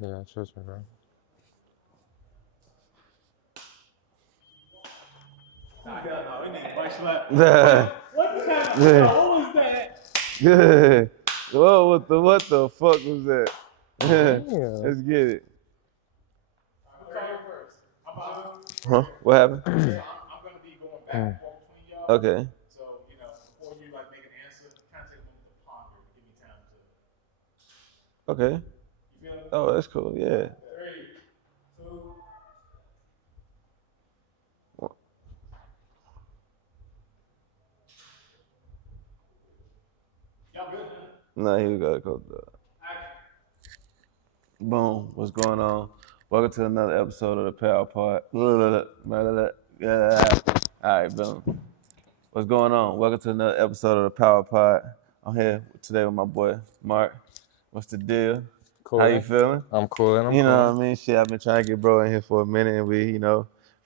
Yeah, trust me, bro. Good. Whoa, what the fuck was that? Damn. Let's get it. Huh? What happened? I'm gonna be going back and forth between y'all. Okay. So, before you like make an answer, kind of take a moment to ponder and give me time to. Okay. You feel me? Oh, that's cool. Yeah. 3, 2. Y'all good? Nah, here we go. Coach. Boom. What's going on? Welcome to another episode of the Power Pod. All right, boom. What's going on? Welcome to another episode of the Power Pod. I'm here today with my boy Mark. What's the deal? Cool. How you feeling? I'm cool and I'm You know cool. what I mean? Shit, I've been trying to get bro in here for a minute, and we,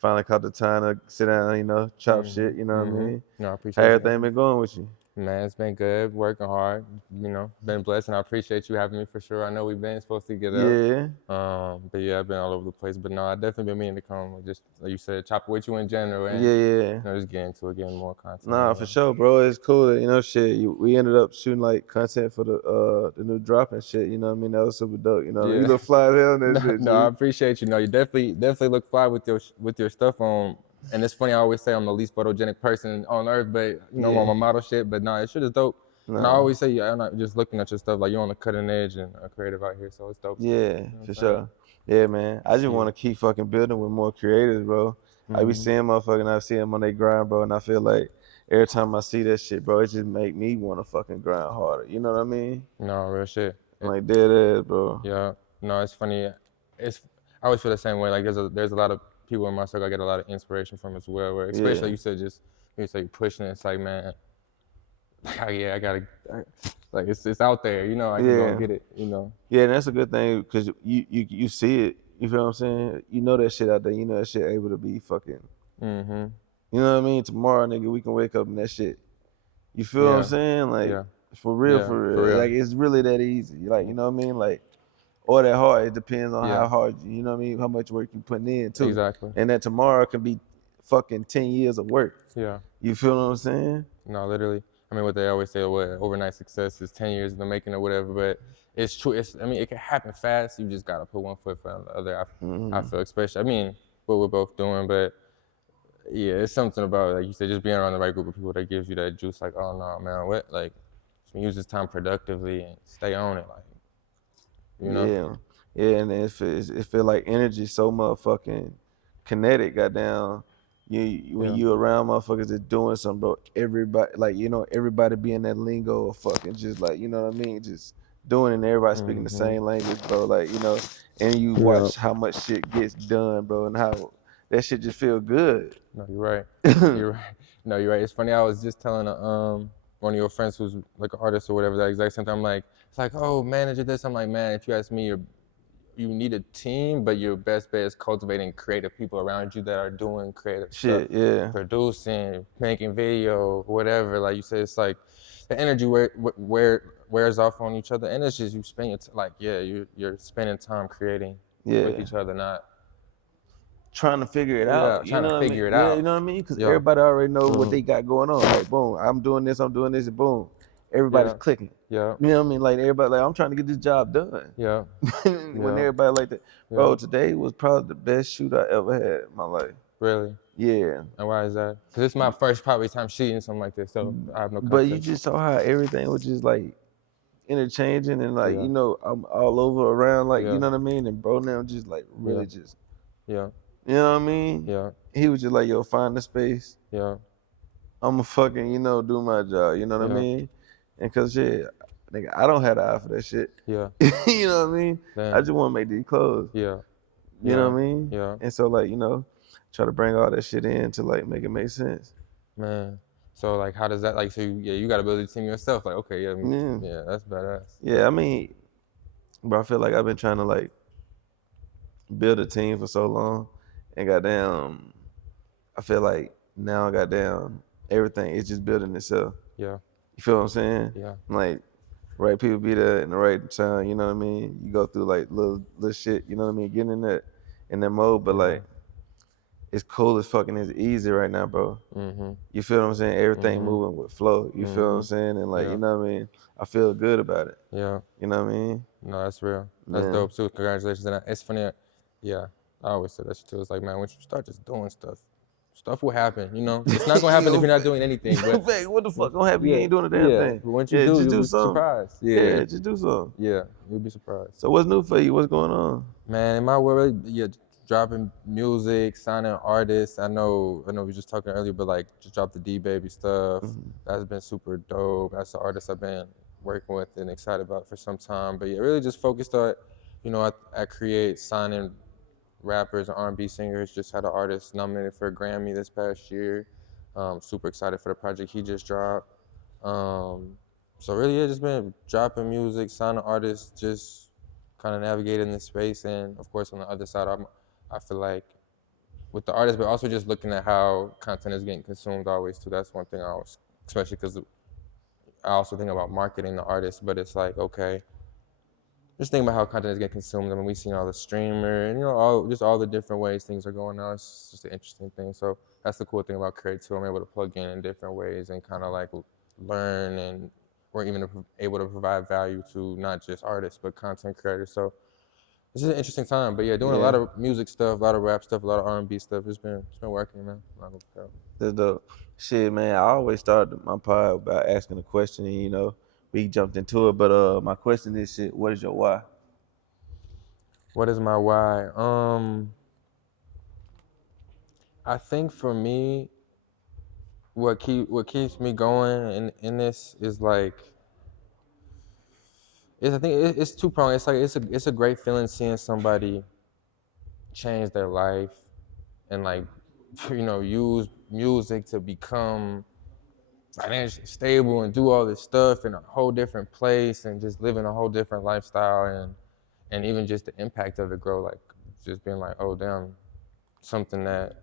finally caught the time to sit down and, chop shit. You know what I mean? No, I How appreciate you. everything been going with you? Man, it's been good, working hard, been blessed, and I appreciate you having me for sure. I know we've been supposed to get Yeah. up, but yeah, I've been all over the place. But no, I definitely been meaning to come, just like you said, chop it with you in general, and Yeah. just get into it, getting more content. Nah, for sure, bro. It's cool that, we ended up shooting like content for the new drop and shit. You know what I mean? That was super dope. You Yeah. look fly as hell in that shit. No, I appreciate you. No, you definitely look fly with your stuff on. And it's funny, I always say I'm the least photogenic person on earth, but on my model shit. But no, it shit is dope. Nah. And I always say, I'm not just looking at your stuff, like you're on the cutting edge and creative out here, so it's dope. Yeah, for sure. Yeah, man. I just want to keep fucking building with more creators, bro. I be seeing motherfucking, I see them on their grind, bro, and I feel like every time I see that shit, bro, it just make me want to fucking grind harder. You know what I mean? No, real shit. Like dead ass, bro. Yeah. No, it's funny. I always feel the same way. Like there's a lot of people in my circle I get a lot of inspiration from as well. Where especially you said you say pushing it. It's like, man, I gotta, like it's out there. I can go and get it. Yeah, and that's a good thing because you see it. You feel what I'm saying? You know that shit out there. You know that shit able to be fucking. You know what I mean? Tomorrow, nigga, we can wake up and that shit. You feel what I'm saying? Like for real. Like it's really that easy. Like you know what I mean? Like or that hard. It depends on how hard you know what I mean. How much work you putting in too. Exactly. And that tomorrow can be fucking 10 years of work. Yeah. You feel what I'm saying? No, literally. I mean, what they always say, overnight success is 10 years in the making or whatever, but it's true. It can happen fast. You just got to put one foot for the other. I feel, especially, what we're both doing, but yeah, it's something about, like you said, just being around the right group of people that gives you that juice, like, oh no, man, what, like, use this time productively and stay on it, like, Yeah, and it feel like energy so motherfucking kinetic, goddamn. When you around motherfuckers that's doing something, bro, everybody, like, everybody be in that lingo of fucking just like, you know what I mean? Just doing it and everybody speaking the same language, bro. Like, and you watch how much shit gets done, bro, and how that shit just feel good. No, you're right. You're right. No, you're right. It's funny. I was just telling one of your friends who's like an artist or whatever that exact same time. I'm like, it's like, oh, manager this. I'm like, man, if you ask me, you need a team, but your best bet is cultivating creative people around you that are doing creative shit, stuff, producing, making video, whatever. Like you said, it's like the energy wears off on each other, and it's just you spend you're spending time creating with each other, not trying to figure it out. Trying to figure it Yeah, out. you know what I mean? Because everybody already know what they got going on. Like, boom, I'm doing this, and boom, everybody's clicking. Yeah. You know what I mean? Like everybody, like I'm trying to get this job done. Yeah. When everybody like that, bro. Today was probably the best shoot I ever had in my life. Really? Yeah. And why is that? Because it's my first probably time shooting something like this, so I have no context. But you just saw how everything was just like interchanging and like I'm all over around, like you know what I mean. And bro now just like really just you know what I mean. Yeah. He was just like, yo, find the space. Yeah. I'ma fucking do my job. You know what I mean. And cause shit, nigga, I don't have the eye for that shit. Yeah. You know what I mean? Damn. I just want to make these clothes. Yeah. You know what I mean? Yeah. And so like, try to bring all that shit in to like make it make sense. Man. So like, how does that like? So you got to build a team yourself. Like, okay, yeah, that's badass. Yeah, I mean, bro, I feel like I've been trying to like build a team for so long, and goddamn, I feel like now goddamn everything is just building itself. Yeah. You feel what I'm saying? Yeah. Like, right people be there in the right time. You know what I mean? You go through like little shit. You know what I mean? Getting in that mode, but like it's cool as fucking. It's easy right now, bro. You feel what I'm saying? Everything moving with flow. You feel what I'm saying? And like, you know what I mean? I feel good about it. Yeah. You know what I mean? No, that's real. That's Man. dope too. Congratulations. And it's funny. Yeah, I always say that shit too. It's like, man, once you start just doing stuff will happen. You know, it's not gonna happen if you're not doing anything. But What the fuck gonna happen? You ain't doing a damn thing. But once Yeah, you do, just you'll do be something. surprised. Yeah, just do something. Yeah, you'll be surprised. So what's new for you? What's going on? Man, in my world, dropping music, signing artists. I know we were just talking earlier, but like just dropped the D-Baby stuff. That's been super dope. That's the artist I've been working with and excited about for some time. But yeah, really just focused on, I create signing rappers and R&B singers. Just had an artist nominated for a Grammy this past year. Super excited for the project he just dropped. So really, yeah, just been dropping music, signing artists, just kind of navigating this space. And of course, on the other side, I feel like with the artists, but also just looking at how content is getting consumed always too. That's one thing I always, especially because I also think about marketing the artists, but it's like, okay, just think about how content is getting consumed. I mean, we've seen all the streamer and, all the different ways things are going now. It's just an interesting thing. So that's the cool thing about Create too. I'm able to plug in different ways and kind of like learn and we're even able to provide value to not just artists, but content creators. So this is an interesting time. But yeah, doing a lot of music stuff, a lot of rap stuff, a lot of R&B stuff. It's been working, man. That's dope. Shit, man, I always start my pod by asking a question and, we jumped into it. But my question is shit, what is your why? What is my why? I think for me, what keeps me going in this is like, I think it's two-pronged. It's like it's a great feeling seeing somebody change their life and like use music to become financially stable and do all this stuff in a whole different place and just living a whole different lifestyle and even just the impact of it grow, like just being like, oh damn, something that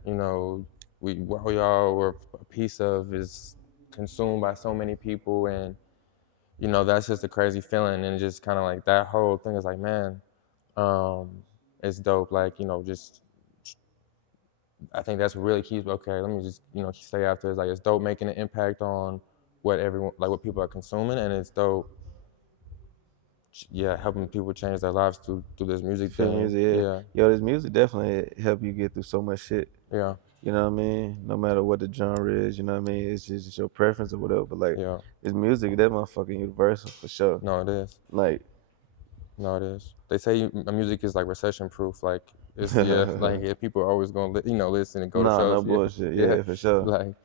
we all were a piece of is consumed by so many people, and that's just a crazy feeling. And just kind of like that whole thing is like, man, it's dope. Like just I think that's what really keeps. Okay, let me just say after, it's like it's dope making an impact on what people are consuming, and it's dope. Yeah, helping people change their lives through this music thing. Music, Yeah. Yo, this music definitely help you get through so much shit. Yeah. You know what I mean? No matter what the genre is, you know what I mean? It's just your preference or whatever. But like, this music, that motherfucking universal for sure. No, it is. Like, no, it is. They say music is like recession proof. Like, it's like people are always gonna listen and go to shows. No bullshit. Yeah, for sure. Like,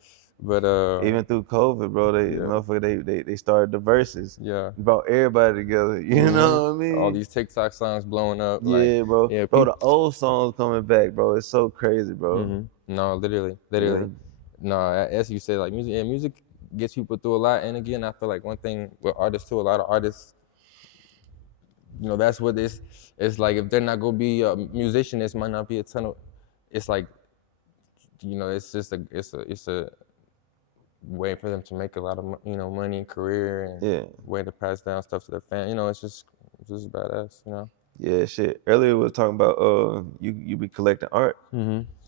but even through COVID, bro, they started the verses. Yeah. Brought everybody together. You know what I mean? All these TikTok songs blowing up. Yeah, like, bro. Yeah, bro, the old songs coming back, bro. It's so crazy, bro. No, literally. No, as you said, like music gets people through a lot. And again, I feel like one thing with artists too, a lot of artists, that's what it's like. If they're not gonna be a musician, this might not be a ton of. It's like, it's just a way for them to make a lot of money and career, and way to pass down stuff to their fans. It's just badass. Yeah, shit. Earlier we was talking about you be collecting art,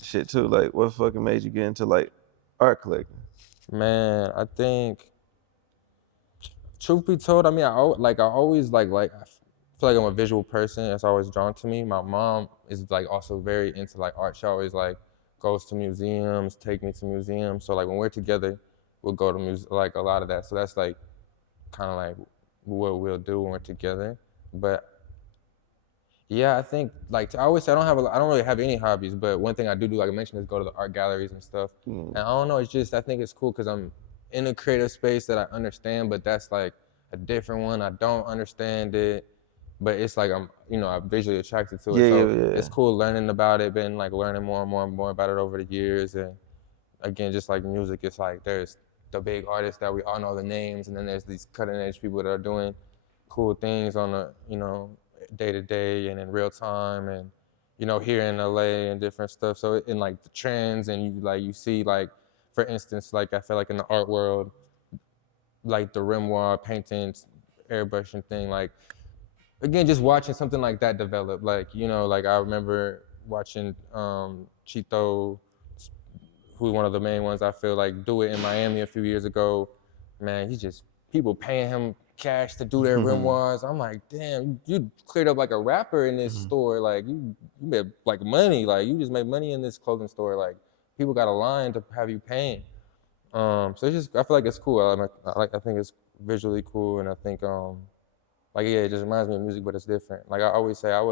shit too. Like, what fucking made you get into like art collecting? Man, I think, truth be told, I mean, I always I feel like I'm a visual person. It's always drawn to me. My mom is like also very into like art. She always like goes to museums, take me to museums. So like when we're together, we'll go to like a lot of that. So that's like kind of like what we'll do when we're together. But yeah, I think like I always say I don't really have any hobbies, but one thing I do like I mentioned is go to the art galleries and stuff. And I don't know, it's just I think it's cool because I'm in a creative space that I understand, but that's like a different one. I don't understand it, but it's like I'm visually attracted to it. So it's cool learning about it, been like learning more and more and more about it over the years. And again, just like music, it's like there's the big artists that we all know the names, and then there's these cutting edge people that are doing cool things on a day to day and in real time, and here in LA and different stuff. So in like the trends, and you see like, for instance, like I feel like in the art world, like the Renoir paintings, airbrushing thing. Like, again, just watching something like that develop. Like, you know, like I remember watching Chito, who's one of the main ones I feel like, do it in Miami a few years ago. Man, he's just, people paying him cash to do their memoirs. I'm like, damn, you cleared up like a rapper in this store. Like, you made like money. Like, you just made money in this clothing store. Like, people got a line to have you paying. So it's just, I feel like it's cool. I think it's visually cool, and I think like, yeah, it just reminds me of music, but it's different. Like I always say, I'd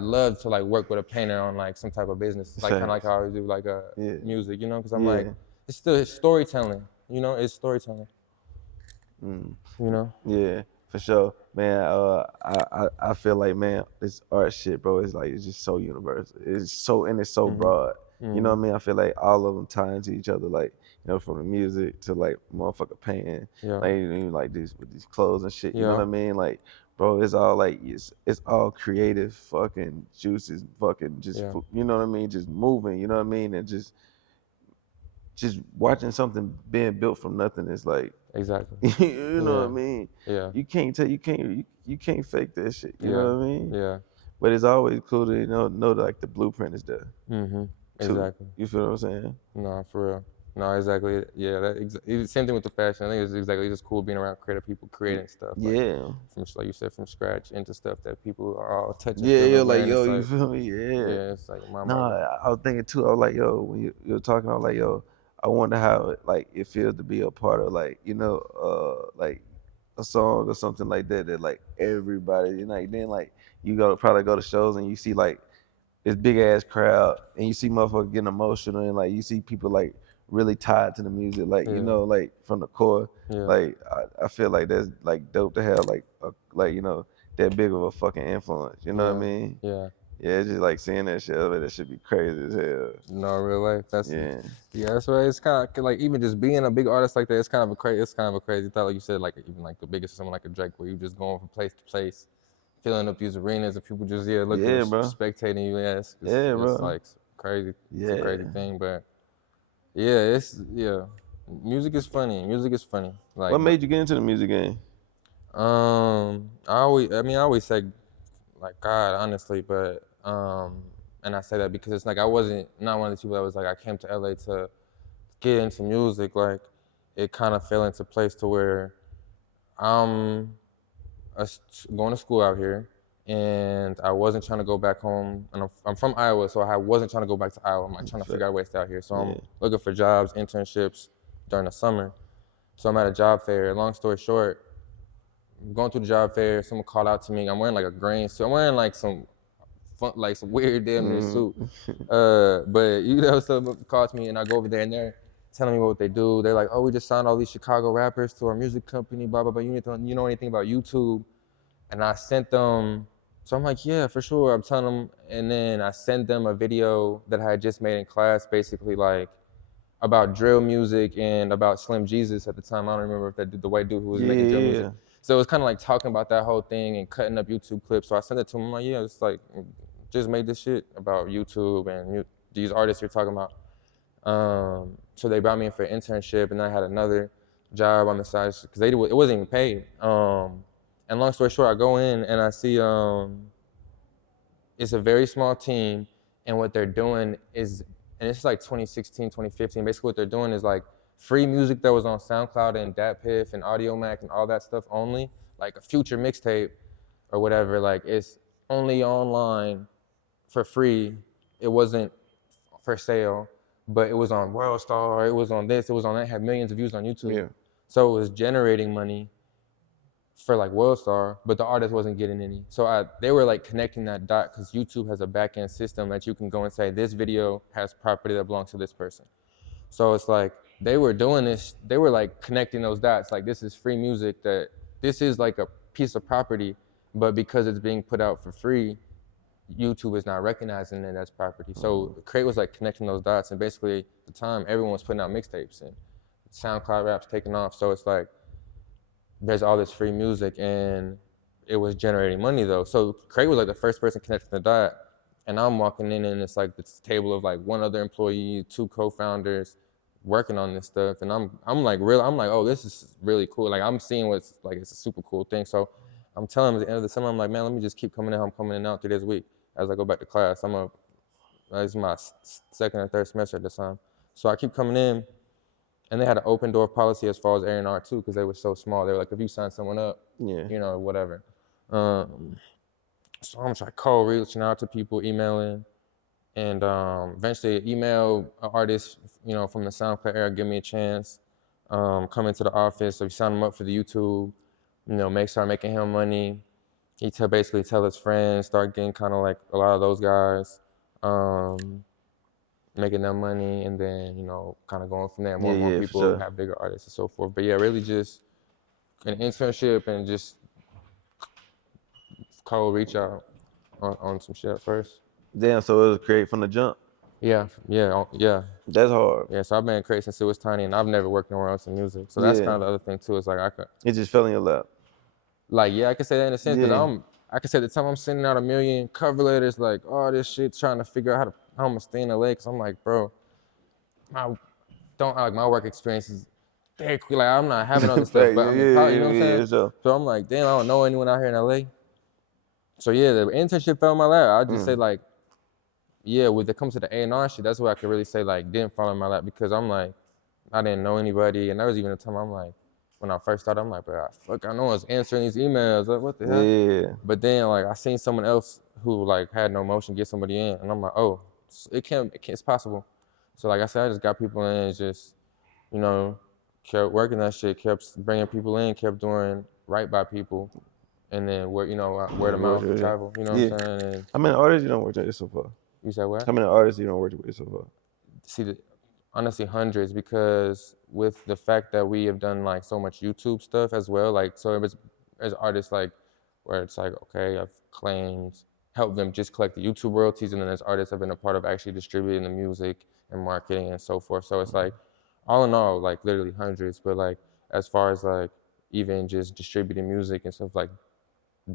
love to like work with a painter on like some type of business, like kind of like how I always do like music, you know, because I'm like, it's storytelling, you know, it's storytelling, you know. Yeah, for sure, man. I feel like, man, this art shit, bro, is like, it's just so universal. It's so broad. You know what I mean? I feel like all of them tie into each other, like, you know, from the music to like motherfucker painting, like even like this with these clothes and shit. You know what I mean? Like, bro, it's all like it's all creative fucking juices, fucking just you know what I mean? Just moving. You know what I mean? And just watching something being built from nothing is like, exactly. You know what I mean? Yeah. You can't you can't fake that shit. You know what I mean? Yeah. But it's always cool to know like the blueprint is there. Exactly. You feel what I'm saying? No, for real. No, exactly. Yeah, same thing with the fashion. I think it's exactly just cool being around creative people creating stuff. Like, from, like you said, from scratch into stuff that people are all touching. Yeah, like, yo, you feel me? Yeah. It's like I was thinking too. I was like, yo, when you were talking, I was like, yo, I wonder how it feels to be a part of, like, you know, like a song or something like that like everybody, you know, like, then like you probably go to shows and you see like this big ass crowd and you see motherfuckers getting emotional and like you see people like really tied to the music, like, you know, like from the core. Like I feel like that's like dope to have like like, you know, that big of a fucking influence. You know what I mean? Yeah. Yeah, it's just like seeing that shit. That should be crazy as hell. No, real life. That's that's why it's kind of like, even just being a big artist like that, it's kind of a crazy thought. Like you said, like even like the biggest someone like a Drake, where you just going from place to place, filling up these arenas and people just looking, spectating you. It's like crazy. It's a crazy thing, but music is funny. Music is funny. Like, what made you get into the music game? I always say like God, honestly, but and I say that because it's like I wasn't not one of the people that was like I came to LA to get into music. Like, it kind of fell into place to where I'm going to school out here, and I wasn't trying to go back home. And I'm from Iowa, so I wasn't trying to go back to Iowa. I'm like trying to figure out a way to stay out here. So I'm looking for jobs, internships during the summer. So I'm at a job fair. Long story short, going through the job fair, someone called out to me. I'm wearing like a green suit. I'm wearing like some weird damn near suit. But you know, someone called me and I go over there and they're telling me what they do. They're like, oh, we just signed all these Chicago rappers to our music company, blah, blah, blah. You know anything about YouTube? And I sent them, so I'm like, yeah, for sure. I'm telling them, and then I sent them a video that I had just made in class, basically like about drill music and about Slim Jesus at the time. I don't remember if that the white dude who was making drill music. So it was kind of like talking about that whole thing and cutting up YouTube clips. So I sent it to him. I'm like, yeah, it's like, just made this shit about YouTube and these artists you're talking about. So they brought me in for an internship, and then I had another job on the side because it wasn't even paid. And long story short, I go in and I see it's a very small team, and what they're doing is, and it's like 2016, 2015, basically what they're doing is like free music that was on SoundCloud and DatPiff and AudioMac and all that stuff only, like a Future mixtape or whatever, like it's only online for free. It wasn't for sale, but it was on WorldStar, it was on this, it was on that, it had millions of views on YouTube. So it was generating money for like WorldStar, but the artist wasn't getting any. So they were like connecting that dot, because YouTube has a back-end system that you can go and say, this video has property that belongs to this person. So it's like, they were doing this, they were like connecting those dots, like this is free music, that this is like a piece of property, but because it's being put out for free, YouTube is not recognizing it as property. So Crate was like connecting those dots, and basically at the time, everyone was putting out mixtapes and SoundCloud rap's taking off. So it's like, there's all this free music, and it was generating money though. So Crate was like the first person connecting the dot, and I'm walking in and it's like this table of like one other employee, two co-founders, working on this stuff, and I'm like, oh, this is really cool. Like, I'm seeing what's like, it's a super cool thing. So I'm telling him at the end of the summer, I'm like, man, let me just keep coming in. I'm coming in out 3 days a week as I go back to class. It's my second or third semester at this time. So I keep coming in, and they had an open door policy as far as A&R too, because they were so small. They were like, if you sign someone up, you know, whatever. So I'm just like cold reaching out to people, emailing, and eventually email an artist, you know, from the SoundCloud era, give me a chance, come into the office. So we sign him up for the YouTube, you know, start making him money. He basically tell his friends, start getting kind of like a lot of those guys, making them money, and then, you know, kind of going from there. More and more people have bigger artists and so forth. But yeah, really just an internship and just cold reach out on some shit at first. Damn, so it was create from the jump? Yeah. That's hard. Yeah, so I've been creating since it was tiny, and I've never worked nowhere else in music. So that's kind of the other thing too. Is like it just fell in your lap. Like, yeah, I can say that in a sense, because I can say at the time I'm sending out 1 million cover letters, like all this shit, trying to figure out how I'm gonna stay in LA. Cause I'm like, bro, my work experience is very quick. Like, I'm not having all this stuff, but you know what I'm saying? So I'm like, damn, I don't know anyone out here in LA. So yeah, the internship fell in my lap. I just say like, yeah, when it comes to the A&R shit, that's what I could really say like didn't fall in my lap, because I'm like, I didn't know anybody, and there was even a time I'm like, when I first started, I'm like, bro, I know I was answering these emails, like what the hell? Yeah. But then like I seen someone else who like had no motion get somebody in, and I'm like, oh, it's possible. So like I said, I just got people in, and just, you know, kept working that shit, kept bringing people in, kept doing right by people, and then where, you know, word of mouth travel, you know what I'm saying? And how many artists you don't work with so far? You said what? How many artists you don't work with so far? See, honestly, hundreds, because with the fact that we have done like so much YouTube stuff as well, like, so it was as artists like where it's like, okay, I've helped them just collect the YouTube royalties, and then as artists I've been a part of actually distributing the music and marketing and so forth. So it's like, all in all, like literally hundreds, but like as far as like even just distributing music and stuff, like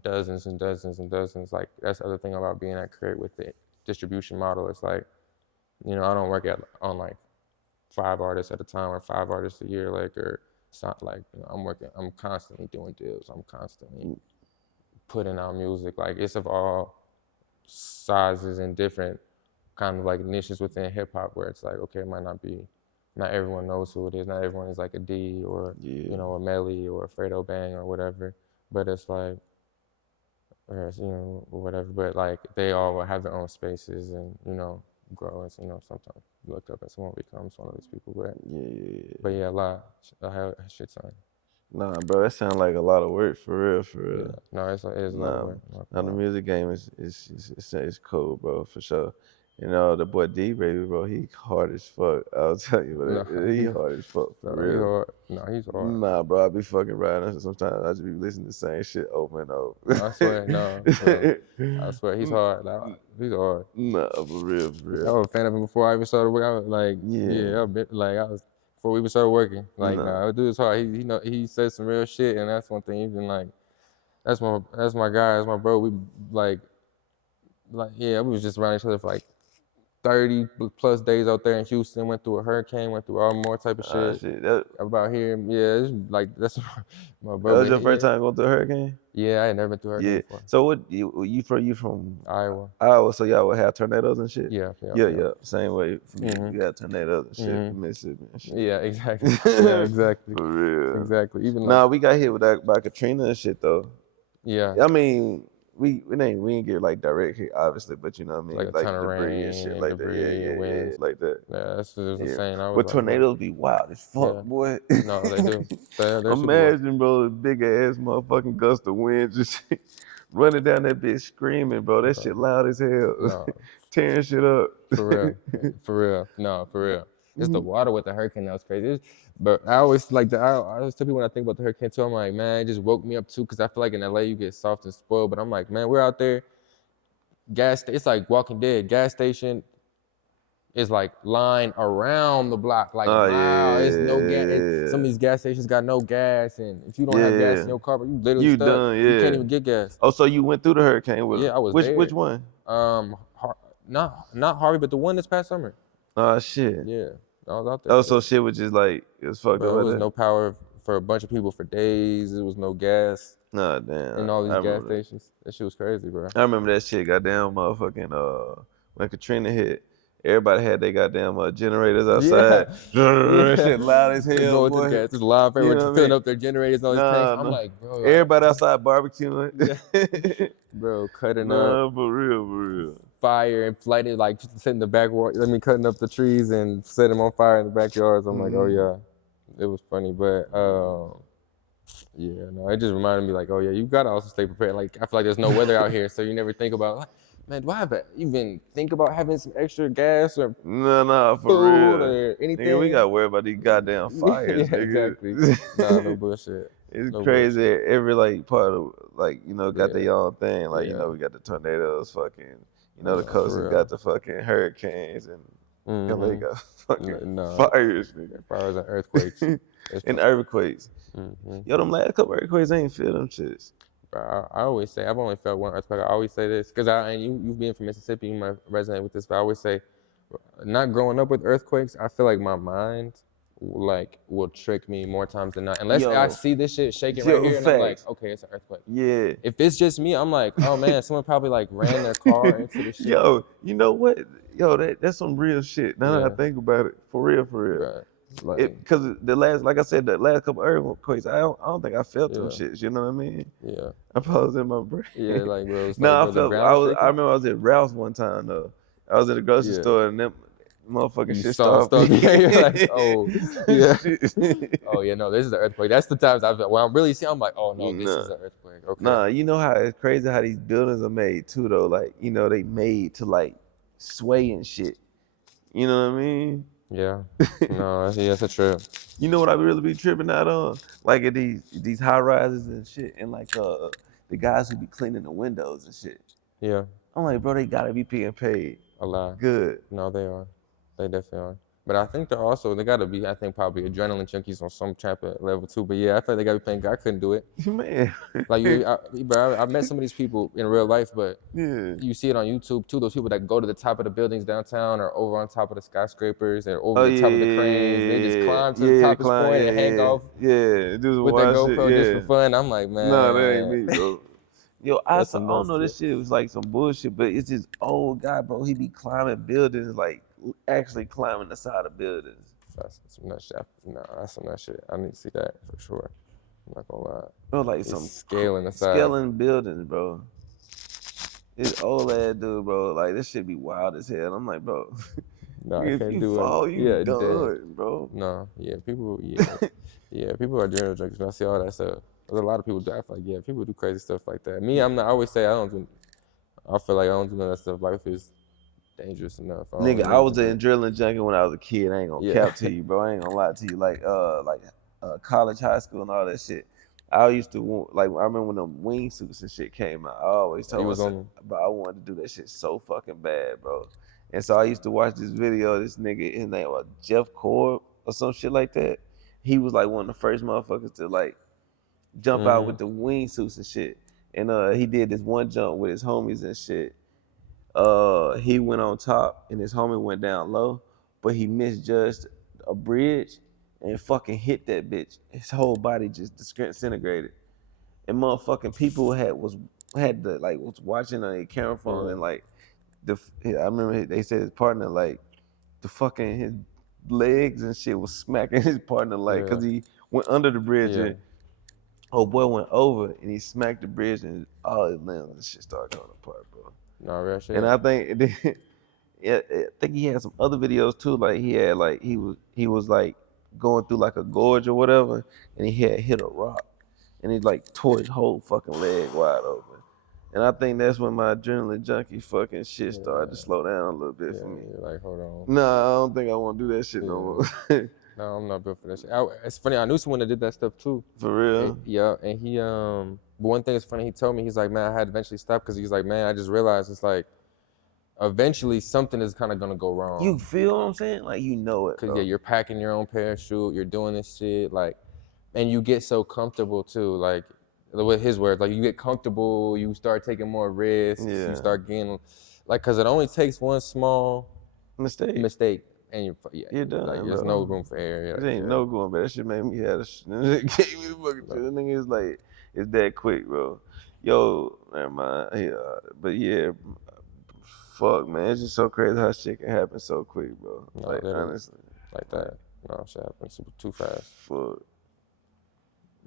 dozens and dozens and dozens. Like, that's the other thing about being at Create with the distribution model. It's like, you know, I don't work on like 5 artists at a time or 5 artists a year, like, or it's not like, you know, I'm constantly doing deals. I'm constantly putting out music. Like, it's of all sizes and different kind of like niches within hip hop, where it's like, okay, it might not everyone knows who it is. Not everyone is like a D or, you know, a Melly or a Fredo Bang or whatever. But it's like, or, you know, or whatever. But like, they all will have their own spaces and, you know, grow, and, you know, sometimes look up and someone becomes one of these people. But yeah, a lot. I have a shit ton. Nah, bro, that sounds like a lot of work, for real. Yeah. No, it is a lot of work. Now the music game is cool, bro, for sure. You know, the boy D Baby, bro, he hard as fuck. I'll tell you, bro, he hard as fuck, for real. He's hard. Nah, bro, I be fucking riding. Sometimes I just be listening to the same shit over and over. I swear, bro. I swear, he's hard. He's hard. Nah, for real. I was a fan of him before I even started working. I was like, before we even started working. Like, nah, dude is hard. He says some real shit, and that's one thing. Even like, that's my guy, that's my bro. We we was just around each other for like 30 plus days out there in Houston. Went through a hurricane, went through all more type of shit. About here. Yeah, it's like, that's my bro. That was your first time going through a hurricane? Yeah, I had never been through a hurricane before. So what you from Iowa. So y'all would have tornadoes and shit? Yeah. Same way for me. You got tornadoes and shit in Mississippi and shit. Yeah, exactly. Yeah, exactly. For real. Exactly. Even we got hit with that by Katrina and shit though. Yeah. I mean, we didn't get like direct hit, obviously, but you know what I mean, like a ton of debris rain and shit like that. Yeah, winds. like that. Yeah, that's insane. But tornadoes be wild as fuck, boy. No, they do. Imagine, bro, a big ass motherfucking gust of wind just running down that bitch screaming, bro. That shit loud as hell. No. Tearing shit up. For real. No, for real. It's the water with the hurricane that was crazy. But I always I always tell people when I think about the hurricane too, I'm like, man, it just woke me up too, because I feel like in LA you get soft and spoiled. But I'm like, man, we're out there, it's like Walking Dead. Gas station is like line around the block, like it's no gas. Some of these gas stations got no gas, and if you don't have gas in your car, you literally stuck. Done, You can't even get gas. Oh, so you went through the hurricane with I was there. Which one? Not Harvey, but the one this past summer. Oh shit. Yeah. I was out there. Oh, so shit was just like it was fucked But up it like was that. no power for a bunch of people for days. It was no gas Nah, damn. in all these I gas remember that. stations. That shit was crazy, bro. I remember that shit. Goddamn, motherfucking when Katrina hit, everybody had their goddamn generators outside. Yeah. Shit loud as They're hell, going to the boy. gas. There's live You everywhere, know what I filling mean? up their generators and all these tanks. I'm like, bro, everybody outside barbecuing. Yeah. Bro, cutting up. Nah, for real. Fire and lighting, like setting the cutting up the trees and set them on fire in the backyards. I'm like, oh yeah, it was funny, but yeah, no, it just reminded me like, oh yeah, you gotta also stay prepared. Like I feel like there's no weather out here, so you never think about, like, man, do I have even think about having some extra gas or Nah, for food real. or anything? Nigga, we gotta worry about these goddamn fires, Yeah, nigga. exactly. Nah, no bullshit. It's No crazy. bullshit. Every like part of like got their own thing. Like Yeah. we got the tornadoes, fucking. The No, coast for has real. got the fucking hurricanes, and LA got fucking No. fires, nigga. Fires and earthquakes. And earthquakes. Yo, them last couple earthquakes, I ain't feel them shits. Bro, I always say, I've only felt one earthquake. I always say this, because and you being from Mississippi, you might resonate with this, but I always say, not growing up with earthquakes, I feel like my mind will trick me more times than not. Unless I see this shit shaking right here, and I'm like, okay, it's an earthquake. Yeah. If it's just me, I'm like, oh man, someone probably like ran their car into the shit. Yo, you know what? Yo, that's some real shit. Now that I Yeah. think about it, for real. Right. Like, Because like I said, the last couple earthquakes, I don't think I felt them shits. You know what I mean? yeah. I probably was in my brain. Yeah, like, bro, it's No, like, bro, the ground was shaking. I remember I was at Ralph's one time though. I was in the grocery store and them motherfucking You shit saw started. stuff. Yeah, you're like, oh, yeah. Oh, yeah, no, this is an earthquake. That's the times when I'm really seeing, I'm like, oh, no, this is an earthquake. Okay. Nah, you know how it's crazy how these buildings are made too, though. Like, they made to like sway and shit. You know what I mean? Yeah. No, that's a trip. You know what I really be tripping out on? Like at these high rises and shit, and like the guys who be cleaning the windows and shit. Yeah. I'm like, bro, they gotta be being paid. A lot. Good. No, they are. They definitely are. But I think they gotta be, I think, probably adrenaline junkies on some type of level too. But yeah, I feel like they gotta be paying. I couldn't do it. Man. Like I met some of these people in real life, but you see it on YouTube too. Those people that go to the top of the buildings downtown or over on top of the skyscrapers or over the top of the cranes. They just climb to the top point and hang off with their GoPro just for fun. I'm like, man. No, that ain't me, bro. Yo, I don't know, this shit. shit was like some bullshit, but it's this old guy, bro. He be climbing buildings, like actually climbing the side of buildings. That's some nut shit. No, that's some nut shit. I need to see that for sure. I'm not gonna lie. Bro, like He's some scaling the side. scaling buildings, bro. This old ass dude, bro. Like this shit be wild as hell. I'm like, bro. No, I if can't you do fall, it. you done, bro. No, yeah, people, people are adrenaline junkies. When I see all that stuff, there's a lot of people die. Like, yeah, people do crazy stuff like that. Me, I'm not. I always say I feel like I don't do none of that stuff. Life is dangerous enough. Nigga, I was an adrenaline junkie when I was a kid. I ain't gonna cap to you, bro. I ain't gonna lie to you. Like college, high school, and all that shit. I used to I remember when them wingsuits and shit came out. I always told myself, bro, I wanted to do that shit so fucking bad, bro. And so I used to watch this video of this nigga, his name was Jeff Korb or some shit like that. He was like one of the first motherfuckers to like jump out with the wingsuits and shit. And he did this one jump with his homies and shit. He went on top and his homie went down low, but he misjudged a bridge and fucking hit that bitch. His whole body just disintegrated. And motherfucking people was watching on a camera phone and like I remember they said his partner like the fucking his legs and shit was smacking his partner like because he went under the bridge and oh boy went over and he smacked the bridge and all his limbs and shit started coming apart, bro. No, real shit. And I think he had some other videos too. Like he had like he was like going through like a gorge or whatever, and he had hit a rock, and he like tore his whole fucking leg wide open. And I think that's when my adrenaline junkie fucking shit started to slow down a little bit for me. You're like, hold on. No, I don't think I want to do that shit no more. No, I'm not built for that shit. It's funny, I knew someone that did that stuff too. For real? And he but one thing is funny, he told me, he's like, man, I had to eventually stop because he's like, man, I just realized it's like, eventually something is kind of gonna go wrong. You feel what I'm saying? Like, you know it, because you're packing your own parachute, you're doing this shit, like, and you get so comfortable too, like, with his words, like you get comfortable, you start taking more risks, you start getting, like, because it only takes one small mistake, and yeah, You're done, like there's bro. no room for error. There ain't no going back. That shit made me have a shit. Gave me the fucking shit. That nigga is like, it's that quick, bro. Yo, never mind. But yeah, fuck, man. It's just so crazy how shit can happen so quick, bro. No, Like, literally, honestly. like that. No, shit happens too fast. Fuck.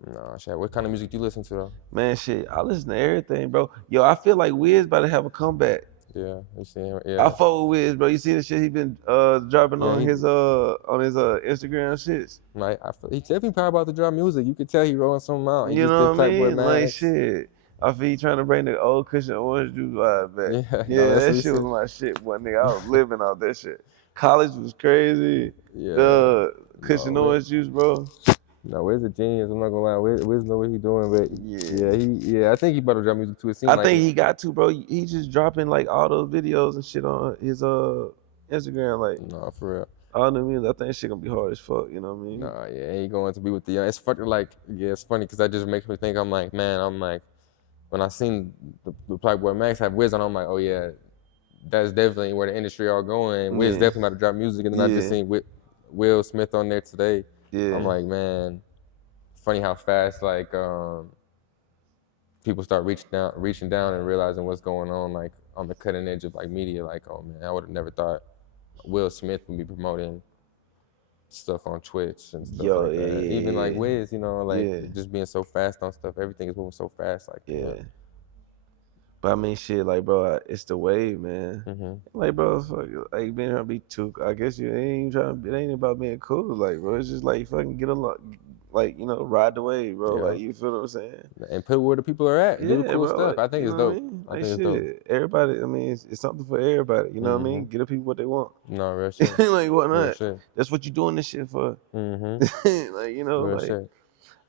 No, shit. What kind of music do you listen to though? Man, shit, I listen to everything, bro. Yo, I feel like Wiz about to have a comeback. Yeah, you see him. I Yeah, fuck with Wiz, bro. You see the shit he been dropping Yeah, on he- his Instagram shits. like he definitely probably about to drop music. You could tell he rolling something out. He You just know did what I Playboy mean? Like Max. shit. I feel he trying to bring the old cushion orange juice vibe back. Yeah, Yeah, no, that's what that he shit was said. my shit, boy, nigga. I was living off that shit. College was crazy. Yeah. Cushion No, orange juice, bro. No, Wiz a genius. I'm not gonna lie. Wiz know what he doing, but Yeah. I think he about to drop music too. It seems I like think he got to, bro. He just dropping like all those videos and shit on his Instagram, like No, for real. all the music. I think shit gonna be hard as fuck. You know what I mean? Nah, yeah, he going to be with the young. It's funny, like, yeah, it's funny because that just makes me think. I'm like, man, when I seen the Playboy Max have Wiz on, I'm like, oh yeah, that's definitely where the industry all going. Wiz Yeah. definitely about to drop music, and then I just Yeah. seen Will Smith on there today. Yeah. I'm like, man, funny how fast like people start reaching down and realizing what's going on, like on the cutting edge of like media. Like, oh man, I would have never thought Will Smith would be promoting stuff on Twitch and stuff like that. Even like Wiz, you know, like just being so fast on stuff. Everything is moving so fast. Like, But I mean, shit, like, bro, it's the wave, man. Mm-hmm. Like, bro, fuck, like being trying to be too. I guess you ain't trying. It ain't about being cool, like, bro. It's just like fucking get along, like, you know, ride the wave, bro. Yeah. Like, you feel what I'm saying? And put where the people are at. Do the cool bro, stuff. like, I think you it's know what dope. I mean? I Like, think it's shit, dope. everybody. I mean, it's something for everybody. You know what I mean? Get the people what they want. No, real shit. Like, what Real not? shit. That's what you doing this shit for. Like, you know, Real like, shit.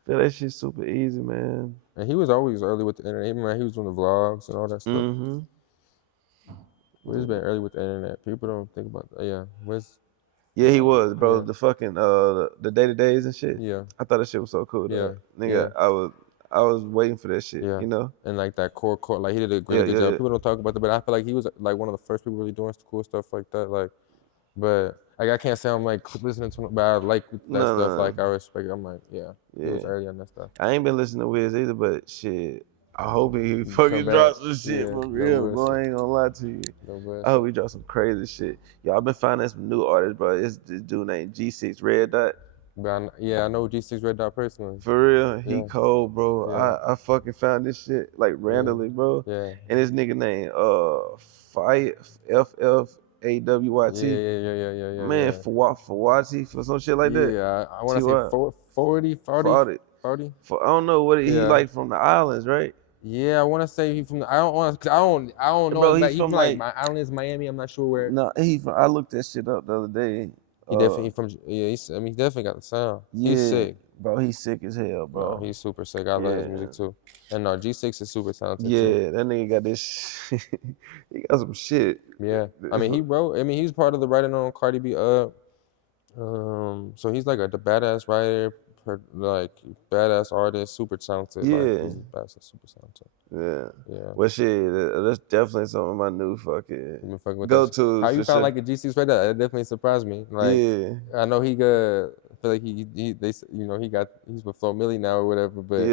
feel that shit super easy, man. And he was always early with the internet. Even when he was doing the vlogs and all that stuff. Wiz been early with the internet. People don't think about that. Yeah, Wiz. Yeah, he was, bro. Yeah. The fucking the day-to-days and shit. Yeah. I thought that shit was so cool. Yeah. Nigga, I was waiting for that shit. Yeah. You know. And like that core, like he did a really good job. Yeah. People don't talk about that, but I feel like he was like one of the first people really doing cool stuff like that. Like, but like I can't say I'm like listening to him, but I like that stuff. Like I respect it. I'm like, he was early on that stuff. I ain't been listening to Wiz either, but shit. I hope he fucking drops some shit for real, bro. I ain't gonna lie to you. I hope he drops some crazy shit. Y'all been finding some new artists, bro. It's this dude named G6 Red Dot. But I know G6 Red Dot personally. For real, he cold, bro. Yeah. I fucking found this shit like randomly, bro. Yeah. And this nigga named FFAWYT. Yeah. Man, Fawati for some shit like that. Yeah, I want to say 40. I don't know what he like from the islands, right? Yeah, I want to say he from. I don't know. Bro, he's he from like my island is Miami. I'm not sure where. No, he from. I looked that shit up the other day. He definitely from. Yeah, he definitely got the sound. He's sick. Bro, he's sick as hell, bro. No, he's super sick. I love his music too. And no, G6 is super talented too. Yeah, that nigga got this. He got some shit. Yeah, I mean he's part of the writing on Cardi B. So he's like the badass writer, like badass artist, super talented. Yeah, like, he's badass, super talented. Yeah. Well, shit, that's definitely some of my new fucking go-tos. How you found like a G6 right there? That definitely surprised me. Like, I know he got. I feel like he's with Flo Milli now or whatever. But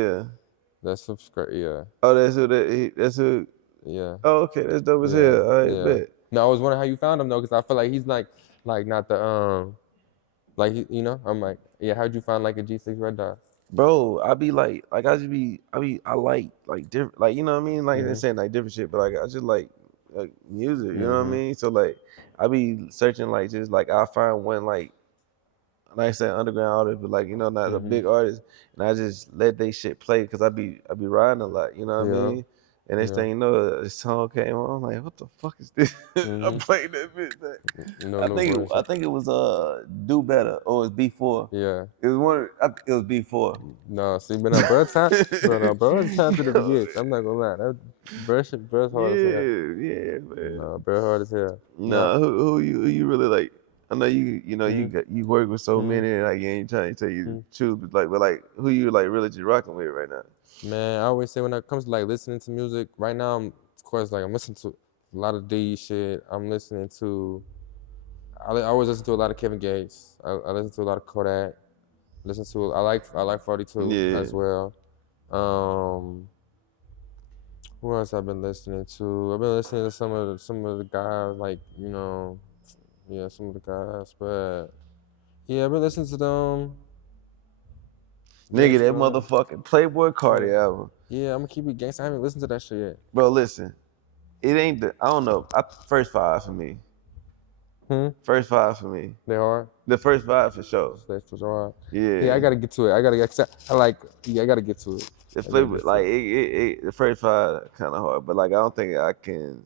that's great. Yeah. Oh, that's who. Yeah. Oh, okay, that's dope as hell. I bet. No, I was wondering how you found him though, because I feel like he's like not the like I'm like, yeah, how'd you find like a G6 Red Dot? Bro, I like different, like, you know what I mean, like they're saying like different shit, but like I just like music, you know what I mean? So like I be searching like just like I find one like I said underground artist, but like, you know, not a big artist, and I just let they shit play because I be riding a lot, you know what I mean? And next thing you know, the song came on. I'm like, what the fuck is this? I played that bitch back. I think it was Do Better or it was B4. Yeah. It was one. It was B4. No, see, but now bro's time to the bitch. I'm not gonna lie. That brush hard as hell. Yeah, man. No, bro hard as hell. Nah, who you really like? I know you work with so many, and like you ain't trying to tell you choose, but like who you like really just rocking with right now? Man, I always say when it comes to like listening to music, right now I'm listening to a lot of D shit. I'm listening to I always listen to a lot of Kevin Gates. I listen to a lot of Kodak. I like 42 Yeah. as well. Who else I've been listening to? I've been listening to some of the guys, like, some of the guys. But yeah, I've been listening to them. Nigga, that Gangsta. motherfucking Playboy Cardi album. Yeah, I'm gonna keep it gangsta. I haven't listened to that shit yet. Bro, listen. It ain't I don't know. First 5 for me. First 5 for me. They are. The first 5 for sure. That's for sure. Yeah. Yeah, I gotta get to it. I gotta get to it. The flavor, like the first 5 kind of hard, but like I don't think I can.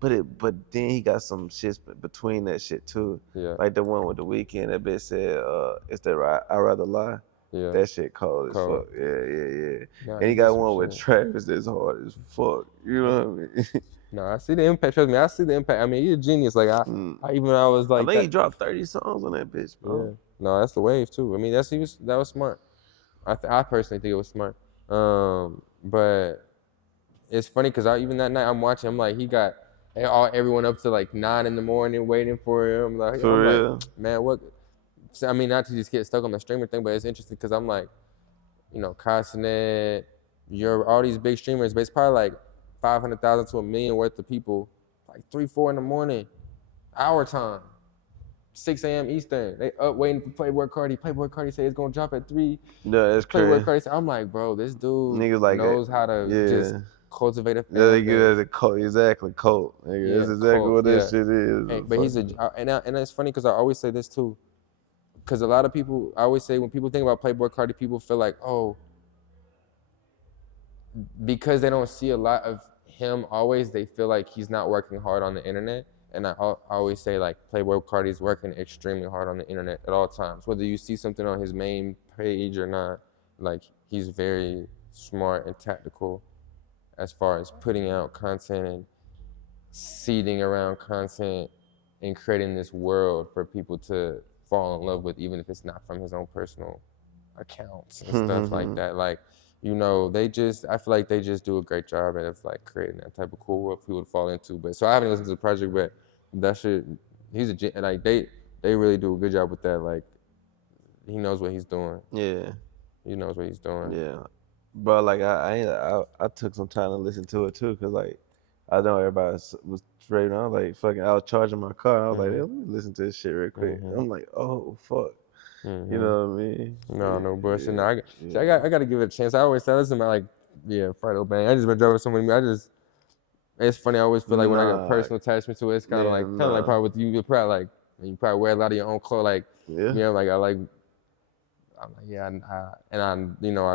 But then he got some shit between that shit too. Yeah. Like the one with the Weeknd, that bitch said, "Is that right? I'd rather lie." Yeah. That shit cold as fuck. Yeah. Nah, And he got one with Travis that's hard as fuck. You know what I mean? No, I see the impact. Trust me, I see the impact. I mean, you're a genius. Like I was like, I think he dropped 30 songs on that bitch, bro. Yeah. No, that's the wave too. I mean, that was smart. I personally think it was smart. But it's funny because even that night I'm watching. I'm like, he got everyone up to like 9 in the morning waiting for him. Like, For real? like, man, what? I mean, not to just get stuck on the streamer thing, but it's interesting because I'm like, Cassinet, all these big streamers, but it's probably like 500,000 to 1 million worth of people, like 3, 4 in the morning, our time, 6 a.m. Eastern. They up waiting for Playboy Cardi. Playboy Cardi say it's gonna drop at 3. Yeah, that's Playboy crazy. Cardi say, I'm like, bro, this dude Niggas like knows how to just cultivate a fan Yeah, they base. get it as a cult. Exactly, cult. Nigga. That's exactly what that shit is. Hey, but he's and it's funny because I always say this too, because a lot of people, I always say when people think about Playboy Cardi, people feel like, oh, because they don't see a lot of him always, they feel like he's not working hard on the internet. And I always say, like, Playboy Cardi's working extremely hard on the internet at all times. Whether you see something on his main page or not, like, he's very smart and tactical as far as putting out content and seeding around content and creating this world for people to fall in love with, even if it's not from his own personal accounts and stuff like that. Like, I feel like they just do a great job of like creating that type of cool world for people to fall into. But so I haven't listened to the project, but that shit, like they really do a good job with that. Like, he knows what he's doing. Yeah. He knows what he's doing. Yeah. Bro, like I took some time to listen to it too, cause like I know everybody was straight on. Like fucking, I was charging my car. And I was like, hey, let me listen to this shit real quick. I'm like, oh fuck. You know what I mean? No bullshit. No, I got to give it a chance. I always say, listen, man, like, Fredo Bang. I just been driving someone. It's funny. I always feel like when I got personal attachment to it, it's kind of like probably with you. You're probably like, you probably wear a lot of your own clothes. Like, like I'm like, I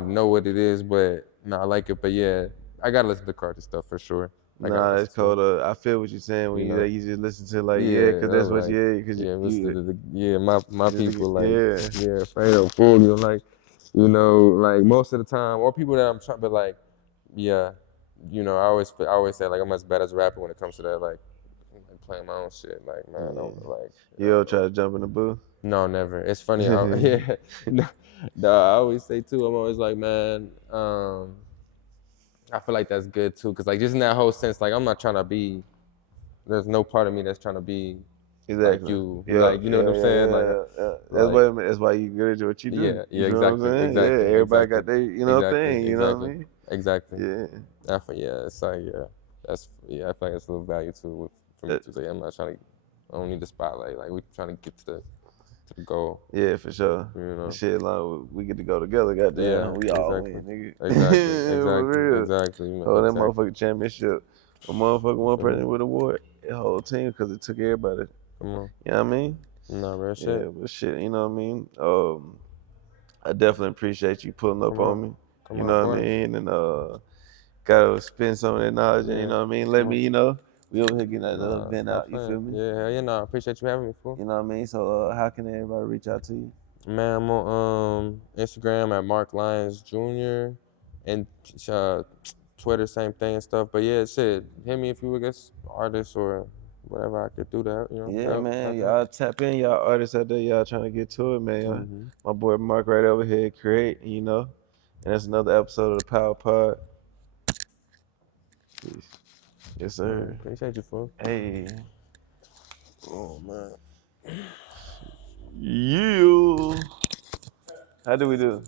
know what it is, but no, I like it. But yeah, I gotta listen to Carter stuff for sure. That's cold. I feel what you're saying when you just listen to like because that's what my people like Fredo fool you like like most of the time or people that I'm trying, but like I always say like I'm as bad as a rapper when it comes to that like playing my own shit like man I don't like you ever try to jump in the booth? No, never. It's funny. I always say too. I'm always like, man. I feel like that's good too, cause like just in that whole sense, like I'm not trying to be. There's no part of me that's trying to be like you. Like you know what I'm saying? That's why you good at what you do. Yeah, exactly. Everybody got their thing. You know what I mean? Exactly. Yeah. It's like that's I feel like it's a little value too for me to say I'm not trying to. I don't need the spotlight. Like we're trying to get to the goal. Yeah, for sure. Shit, like we get to go together, goddamn. We all win, nigga. Exactly. Oh, that motherfucking championship. A motherfucking one person with award. The whole team, because it took everybody. Come on. You know what I mean? No, real shit. Yeah, but shit, you know what I mean? I definitely appreciate you pulling up on me. You know what I mean? And gotta spend some of that knowledge, and you know what I mean? Let me, we over here getting that event out, you feel me? Yeah, I appreciate you having me, fool. You know what I mean? So how can everybody reach out to you? Man, I'm on Instagram at Mark Lyons Jr. and Twitter, same thing and stuff. But yeah, shit, hit me if you were artists or whatever, I could do that. Yeah, man, y'all tap in, y'all artists out there, y'all trying to get to it, man. My boy Mark right over here, create, and that's another episode of the Power Pod. Peace. Yes, sir. Appreciate you, fool. Hey. Oh, man. You. How do we do?